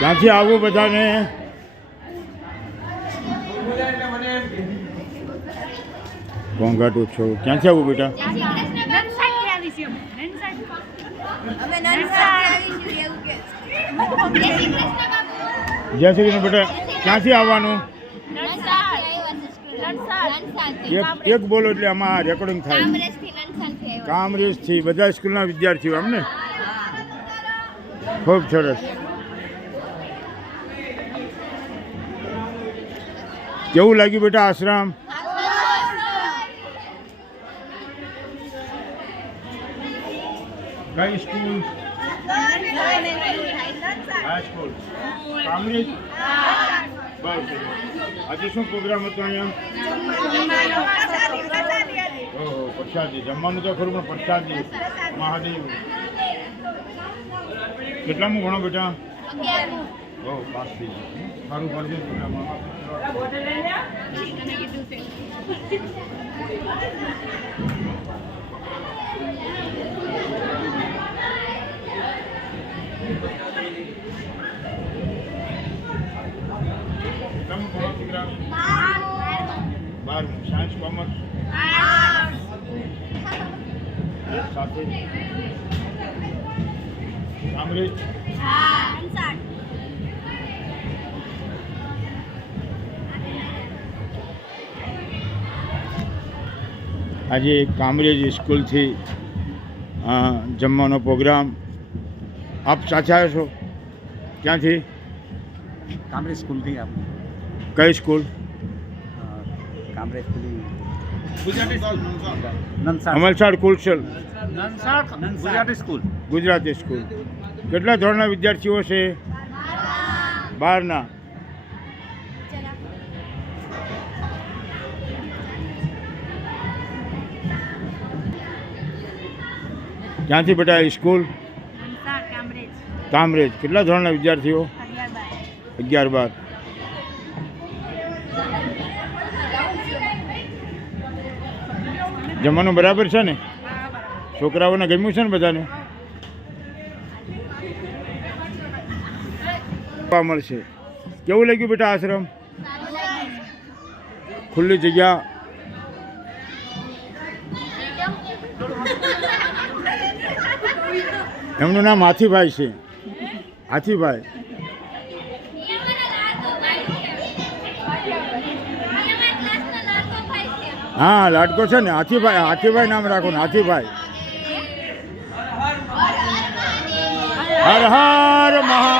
ક્યાંથી આવવું બધાને ઘોંઘાટ ઓછો ક્યાંથી આવવું બેટા અમે નનસાડી એવું કે જય શ્રી કૃષ્ણ બેટા ક્યાંથી આવવાનું એક એક બોલો એટલે આમાં રેકોર્ડિંગ થાય. કામરેજથી બધા સ્કૂલના વિદ્યાર્થીઓ એમ ને? ખૂબ સરસ. કેવું લાગ્યું બેટા આશ્રમ? કઈ સ્કૂલ? આજે શું પ્રોગ્રામ હતો અહીંયા? ઓહો પ્રસાદી. જમવાનું તો ખરું પણ પ્રસાદી. મહાદેવ. કેટલામું ભણો બેટા? ઓહ ગયું. સારું કરજો. બારમું સાયન્સ કોમર્સ સાથે કામરેજ આજે કામરેજ સ્કૂલથી જમવાનો પ્રોગ્રામ. આપ સાથે આવ્યો છો? ક્યાંથી? કામરેજ સ્કૂલથી આપ. કઈ સ્કૂલ? કામરેજ અમલસાડ કુલસલ. ગુજરાતી સ્કૂલ. ગુજરાતી સ્કૂલ. કેટલા ધોરણના વિદ્યાર્થીઓ છે? બારના. ક્યાંથી બેટા સ્કૂલ? કામરેજ. કેટલા ધોરણના વિદ્યાર્થીઓ? અગિયાર બાર. જમવાનું બરાબર છે ને? છોકરાઓને ગમ્યું છે ને બધાને? મળશે. કેવું લાગ્યું બેટા આશ્રમ? ખુલ્લી જગ્યા? એમનું નામ હાથીભાઈ છે. હાથીભાઈ. હા, લાડકો છે ને, હાથીભાઈ હાથીભાઈ નામ રાખો ને, હાથીભાઈ. હર હર મહાદેવ.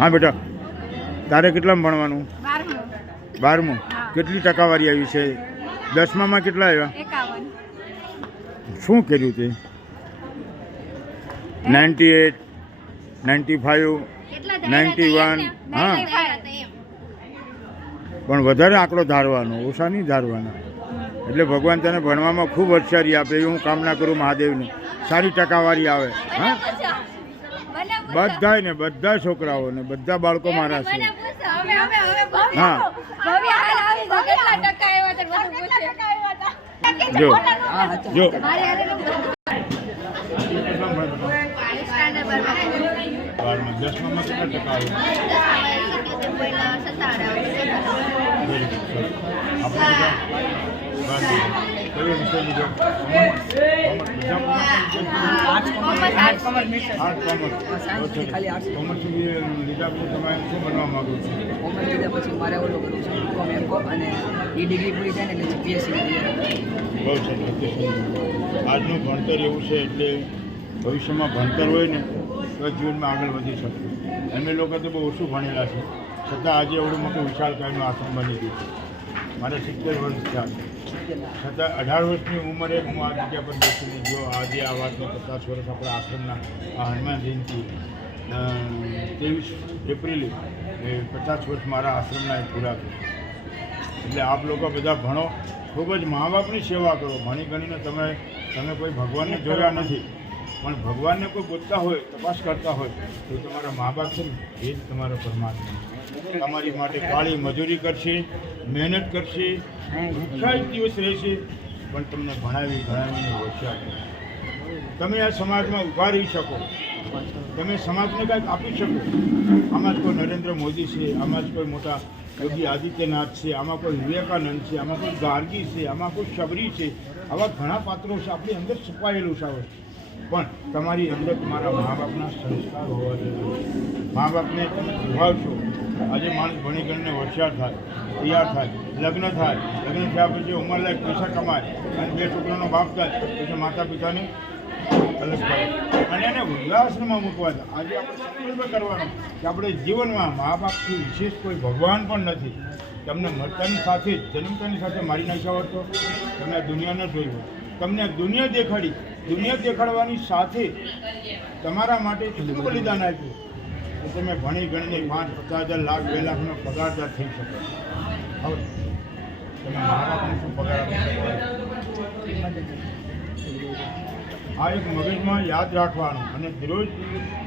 હા બેટા. તારે કેટલામાં ભણવાનું? બારમું. કેટલી ટકાવારી આવી છે? દસમામાં કેટલા આવ્યા? શું કર્યું તે? Ninety eight ninety five ninety one હા. પણ વધારે આંકડો ધારવાનો ઓછા નહીં ધારવાના. એટલે ભગવાન તને ભણવામાં ખૂબ હોશિયારી આપે એવી હું કામના કરું મહાદેવને. સારી ટકાવારી આવે હા. બધાય ને બધા છોકરાઓને બધા બાળકો મારા છે. હા. જો. આપણે કયો વિષય લીધો? Commerce. Arts commerce. Mix art commerce. Science ખાલી આર્ટ્સ. કોમર્સ લીધા પછી તમે શું બનવા માંગો છો? કોમર્સ લીધા પછી મારે ઓલું કરવું છે બીકોમ એમ કોમ અને એ ડિગ્રી પૂરી થાય ને એટલે પીએસસી બહુ સરસ આજનું ભણતર એવું છે એટલે ભવિષ્યમાં ભણતર હોય ને તો જીવનમાં આગળ વધી શકે એમ લોકો તો બહુ ઓછું ભણેલા છે. છતાં આજે એવડું મોટું વિશાળકાયનું આશ્રમ બની ગયું છે. મારે સિત્તેર વર્ષ થયા છે. છતાં અઢાર વર્ષની ઉંમરે હું આ જગ્યા પર બેસીને જો આજે આ વાતનો પચાસ વર્ષ આપણા આશ્રમના આ હનુમાન જયંતિ ત્રેવીસ એપ્રિલે પચાસ વર્ષ મારા આશ્રમના પૂરા થયા. એટલે આપ લોકો બધા ભણો. ખૂબ જ મા બાપની સેવા કરો. ભણી ગણીને તમે તમે કોઈ ભગવાનને જોયા નથી. પણ ભગવાનને કોઈ ગોતતા હોય, તપાસ કરતા હોય, તો તમારા મા બાપ છે ને, એ જ તમારા પરમાત્મા તમારી માટે કાળી મજૂરી કરશે, મહેનત કરશે, ઉત્સાહિત દિવસ રહેશે, પણ તમને ભણાવી, ભણાવીને હોશિયાર તમે આ સમાજમાં ઊભા રહી શકો. તમે સમાજને કંઈક આપી શકો. આમાં જ કોઈ નરેન્દ્ર મોદી છે, આમાં જ કોઈ મોટા યોગી આદિત્યનાથ છે, આમાં કોઈ વિવેકાનંદ છે, આમાં કોઈ ગાર્ગી છે, આમાં કોઈ શબરી છે, આવા ઘણા પાત્રો છે, આપણી અંદર છુપાયેલું છે પણ તમારી અંદર તમારા મા બાપના સંસ્કાર હોવા જોઈએ. મા બાપને તમે નિભાવશો આજે માણસ ભણી ગણીને હોશિયાર થાય, તૈયાર થાય, લગ્ન થાય. લગ્ન થયા પછી ઉંમર લાયક પૈસા કમાય અને બે છોકરાનો બાપ થાય, પછી માતા પિતાને અલગ કરે. અને એને વૃદ્ધાશ્રમમાં મૂકવા છે આજે આપણે સંકલ્પ કરવાનો કે આપણે જીવનમાં મા બાપથી વિશેષ કોઈ ભગવાન પણ નથી. તમને મરતાની સાથે, જન્મતાની સાથે મારી નાખ્યા હોત તો તમે દુનિયા ન જોઈ તમને દુનિયા દેખાડી. દુનિયા દેખાડવાની સાથે તમારા માટે એટલું બલિદાન આપ્યું? કે તમે ભણી ગણીને પાંચ પચાસ હજાર લાખ, બે લાખનો પગારદાર થઈ શકે. હવે તમે મા બાપને શું પગાર આ એક મગજમાં યાદ રાખવાનું અને દરરોજ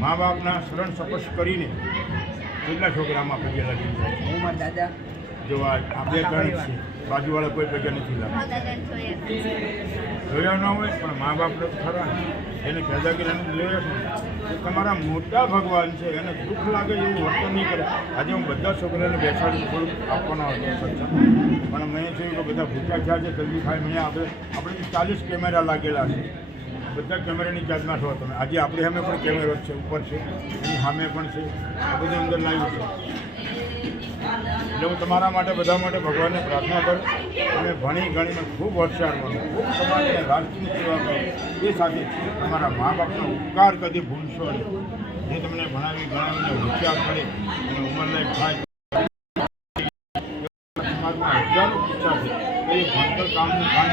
મા બાપના શરણ સપસ્ત કરીને કેટલા છોકરામાં પગે લાગી જાય. મારા દાદા જો આપણે ત્રણ છે, બાજુવાળા કોઈ પગે નથી લાગતા. જોયા ન હોય પણ મા બાપ ખરા એને પેદા કરીને જોયા તમારા મોટા ભગવાન છે, એને દુઃખ લાગે એવું વર્તન નહીં કરે. આજે હું બધા છોકરાને બેસાડી થોડુંક આપવાનો હતો. પણ મેં જોયું કે બધા ભૂખ્યા થયા છે જલ્દી ખાય મેં આપણે આપણે ચાલીસ કેમેરા લાગેલા છે. બધા કેમેરાની ચાર્જ છો તમે. આજે આપણી સામે પણ કેમેરો છે, ઉપર છે, એની સામે પણ છે. આ બધું અંદર લાવ્યું છે. એટલે હું તમારા માટે, બધા માટે ભગવાનને પ્રાર્થના કરું અને ભણી ગણીને ખૂબ હોશિયાર બનો. ખૂબ સમાજને રાષ્ટ્રની સેવા કરો. એ સાથે તમારા મા બાપનો ઉપકાર કદી ભૂલશો નહીં. જે તમને ભણાવી ગણાવીને હોશિયાર કરે અને ઉંમરલાયક થાય. સમાજમાં હજારો એ ભણતર કામનું કામ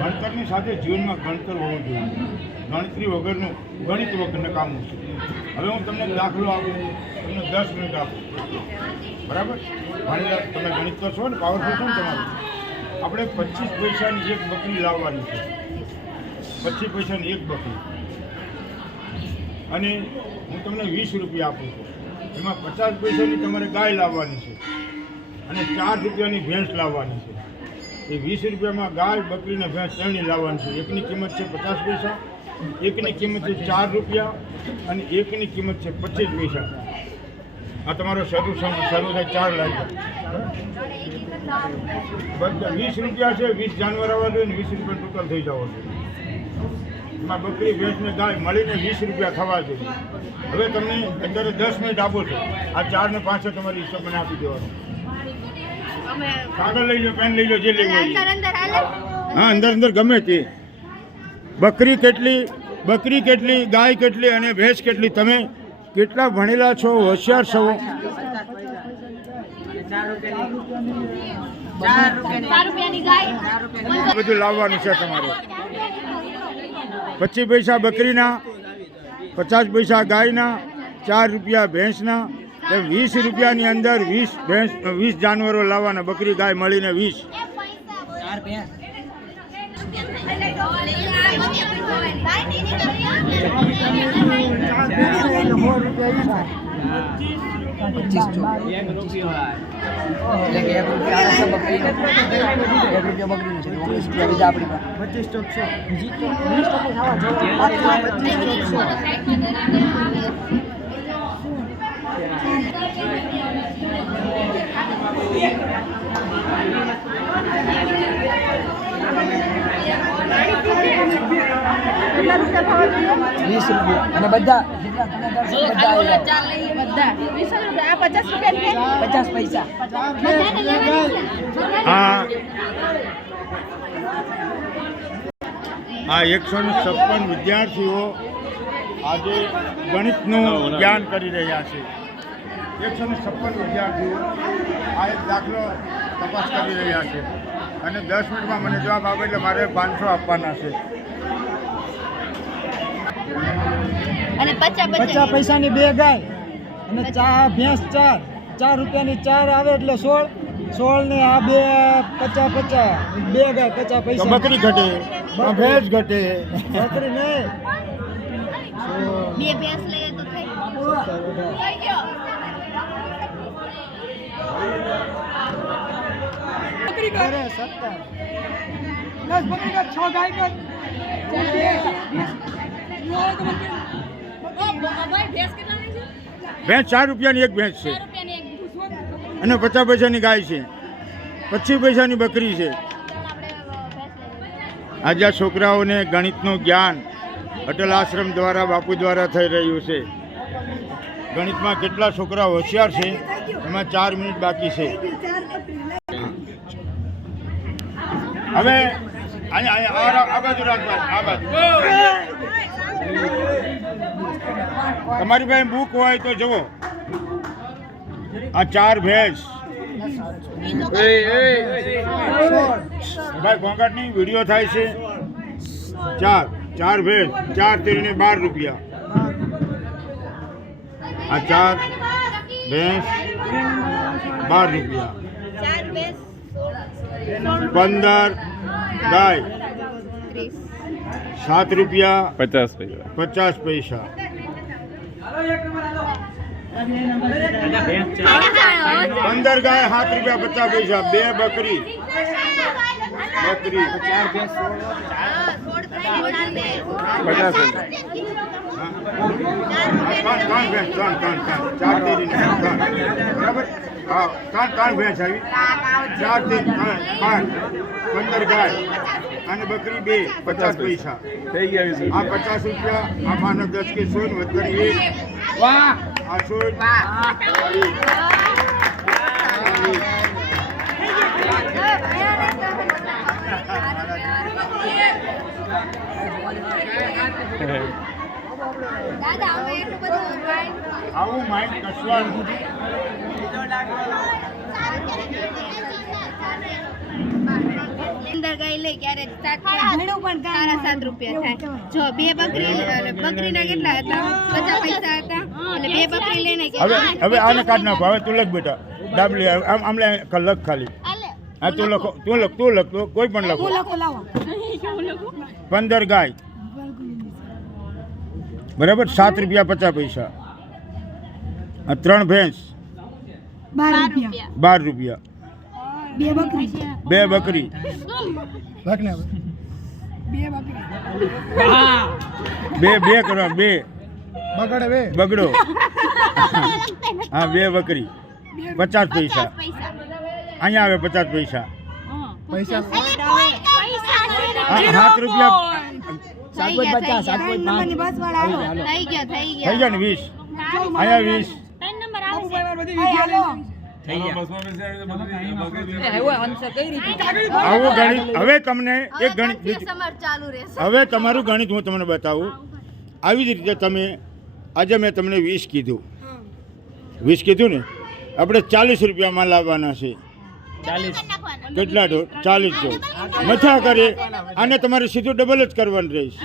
ભણતરની સાથે જીવનમાં ગણતર હોવું જોઈએ. ગણતરી વગરનું, ગણિત વગરનું કામ છે. હવે હું તમને દાખલો આપું, તમને દસ મિનિટ આપું. બરાબર? ભણેલા તમે ગણિત તો છો ને પાવરફુલ છો ને તમારું. આપણે પચીસ પૈસાની એક બકરી લાવવાની છે. પચીસ પૈસાની એક બકરી. અને હું તમને વીસ રૂપિયા આપું છું. એમાં પચાસ પૈસાની તમારે ગાય લાવવાની છે. અને ચાર રૂપિયાની ભેંસ લાવવાની છે. એ વીસ રૂપિયામાં ગાય, બકરીને ભેંસ ત્રણની લાવવાની છે. એકની કિંમત છે પચાસ પૈસા. એકની કિંમત છે ચાર રૂપિયા અને એકની કિંમત છે પચીસ પૈસા. આ તમારો શરૂ સમ- શરૂ થાય ચાર લાખ વીસ રૂપિયા છે વીસ જાનવર આવવા જોઈએ ને વીસ રૂપિયા ટોટલ થઈ જવો જોઈએ. એમાં બકરી ભેંસ ને ગાય મળીને વીસ રૂપિયા થવા જોઈએ. હવે તમને અત્યારે દસ મિનિટ આપો છો. આ ચાર ને પાંચે તમારી હિસાબ મને આપી દેવાનો. કાગળ લઈ લો પેન લઈ લો જે લેવું. અંદર હાલે હા અંદર અંદર ગમે તે. બકરી કેટલી બકરી કેટલી, ગાય કેટલી અને ભેંસ કેટલી? તમે કેટલા ભણેલા છો, હોશિયાર છો? બધું લાવવાનું છે તમારે. પચીસ પૈસા બકરીના, પચાસ પૈસા ગાયના, ચાર રૂપિયા ભેંસના, એમ વીસ રૂપિયાની અંદર વીસ ભેંસ વીસ જાનવરો લાવવાના, બકરી, ગાય મળીને વીસ. ચાર ભેંસ. પચીસ એક એટલે કે એક રૂપિયા આ બકરી એક રૂપિયા બકરીનું છે ઓગણીસ રૂપિયા બીજા આપણી પચીસ ચોક. છે કેટલા રૂપિયા ભાવ જોઈએ વીસ રૂપિયા. અને બધા પચાસ પૈસા. આ આ એકસો ને છપ્પન વિદ્યાર્થીઓ આજે ગણિતનું જ્ઞાન કરી રહ્યા છે. એકસો ને છપ્પન વિદ્યાર્થીઓ આ એક દાખલો તપાસ કરી રહ્યા છે. અને દસ મિનિટમાં મને જવાબ આપે એટલે મારે પાંચસો આપવાના છે. અને પચાસ પચાસ પૈસાની બે ગાય અને ચા ભેંસ ચાર. ચાર રૂપિયાની ચાર આવે એટલે સોળ. સોળ ને આ બે પચાસ પચાસ. બે ગાય પચાસ પૈસા. બકરી ઘટે. ભેંસ ઘટે. બકરી નહીં. બે ભેંસ લઈએ તો થઈ. થઈ ગયો. अरे સત્તર दस બકરી કા છ गाय કા ભેંસ ચાર રૂપિયાની એક ભેંસ છે. અને પચાસ પૈસાની ગાય છે. પચીસ પૈસાની બકરી છે. આજે આ છોકરાઓને ગણિતનું જ્ઞાન અટલ આશ્રમ દ્વારા બાપુ દ્વારા થઈ રહ્યું છે. ગણિતમાં કેટલા છોકરા હોશિયાર છે એમાં ચાર મિનિટ બાકી છે. હવે આ બાજુ રાખવા આ તમારી પાસે બુક હોય તો જુઓ. આ ચાર ભેંસ. ભાઈ, ઘોંઘાટની વીડિયો થાય છે. ચાર ચાર ભેંસ, ચાર તેરીને બાર રૂપિયા. આ ચાર ભેંસ બાર રૂપિયા. પંદર ગાય સાત રૂપિયા પચાસ પૈસા. પચાસ પૈસા. પંદર ગાય સાત રૂપિયા પચાસ પૈસા. બે બકરી. બકરી. પચાસ હા ત્રણ ત્રણ ભેંસ આવી. ચારથી પાંચ પંદર ગાય અને બકરી બે પચાસ પૈસા. થઈ ગયા આ પચાસ રૂપિયા આ માનો દસ કે સો ને વધઘટ એક. વાહ! આ સો દાદા અમે એટલું બધું આવું માઇન્ડ કસવાનું અંદર ગઈ લઈ ક્યારે સાત સાડા સાત રૂપિયા થાય. જો બે બકરી બકરીના કેટલા હતા? પચાસ પૈસા હતા. એટલે બે બકરી લઈને હવે હવે આને કાઢ નાખો. હવે તું લખ બેટા. ડાબલી આમ આમ લે લખ ખાલી. હા તું લખો તું લખ તું લખ કોઈ પણ લખો. પંદર ગાય. બરાબર? સાત રૂપિયા પચાસ પૈસા. આ ત્રણ ભેંસ. બાર રૂપિયા. બાર રૂપિયા. બે બકરી. બે બકરી. બે બકરી. બે કરો બે. બગડે બે. બગડો. હા બે બકરી. પચાસ પૈસા. પૈસા. અહીંયા આવે પચાસ પૈસા. પૈસા. સાત રૂપિયા. થઈ ગયા થઈ થઈ ગયા ને વીસ? અહીંયા વીસ. આવું ગણિત હવે તમને એક ગણિત હવે બીજું- સમર ચાલુ રહેશે. હવે તમારું ગણિત હું તમને બતાવું. આવી જ રીતે તમે આજે મેં તમને વીસ કીધું. વીસ કીધું ને? આપણે ચાલીસ રૂપિયામાં લાવવાના છે. કેટલા ચાલીસ જો. મથા કરે આને તમારે સીધું ડબલ જ કરવાનું રહેશે.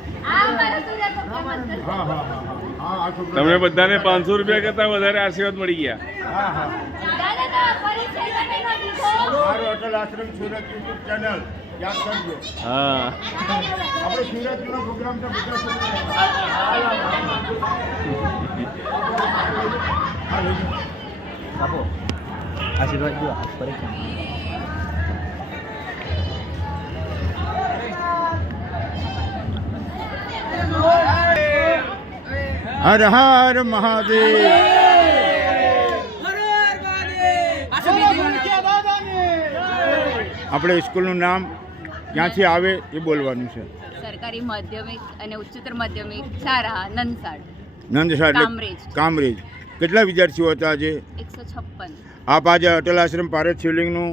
આને યાર આ મારું તું તો કમર કર હા હા હા હા. હા આ છોકરો તમને બધાને પાંચસો રૂપિયા કરતા વધારે આશીર્વાદ મળી ગયા. હા હા. મારું હર હર મહાદેવ આપણે સ્કૂલનું નામ ક્યાંથી આવે એ બોલવાનું છે. સરકારી માધ્યમિક અને ઉચ્ચતર માધ્યમિક સારા નંદસાડ. નંદસાડ કામરેજ. કામરેજ. કેટલા વિદ્યાર્થીઓ હતા આજે? એકસો છપ્પન. આપ આજે અટલ આશ્રમ પારેજ શિવલિંગનું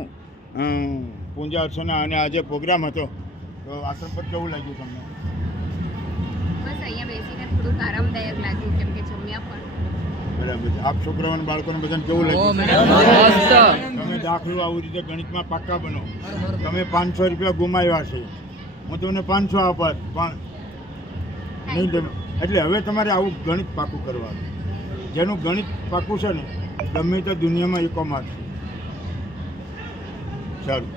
પૂજા અર્ચના અને આજે પ્રોગ્રામ હતો. તો આશ્રમ પર કેવું લાગ્યું તમને? બસ અહીંયા બેસીને થોડુંક આરામદાયક લાગ્યું કેમ કે જમ્યા પણ. બરાબર છે આપ છોકરાઓને બાળકોને બધાને કેવું લાગ્યું? તમે દાખલો આવી રીતે ગણિતમાં પાક્કા બનો. તમે પાંચસો રૂપિયા ગુમાવ્યા છે. હું તમને પાંચસો આપત પણ નહીં તમે એટલે હવે તમારે આવું ગણિત પાકું કરવાનું. જેનું ગણિત પાકું છે ને ગમે તો દુનિયામાં એકો મારશે સારું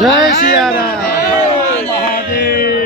જય સિયારામ મહાદેવ.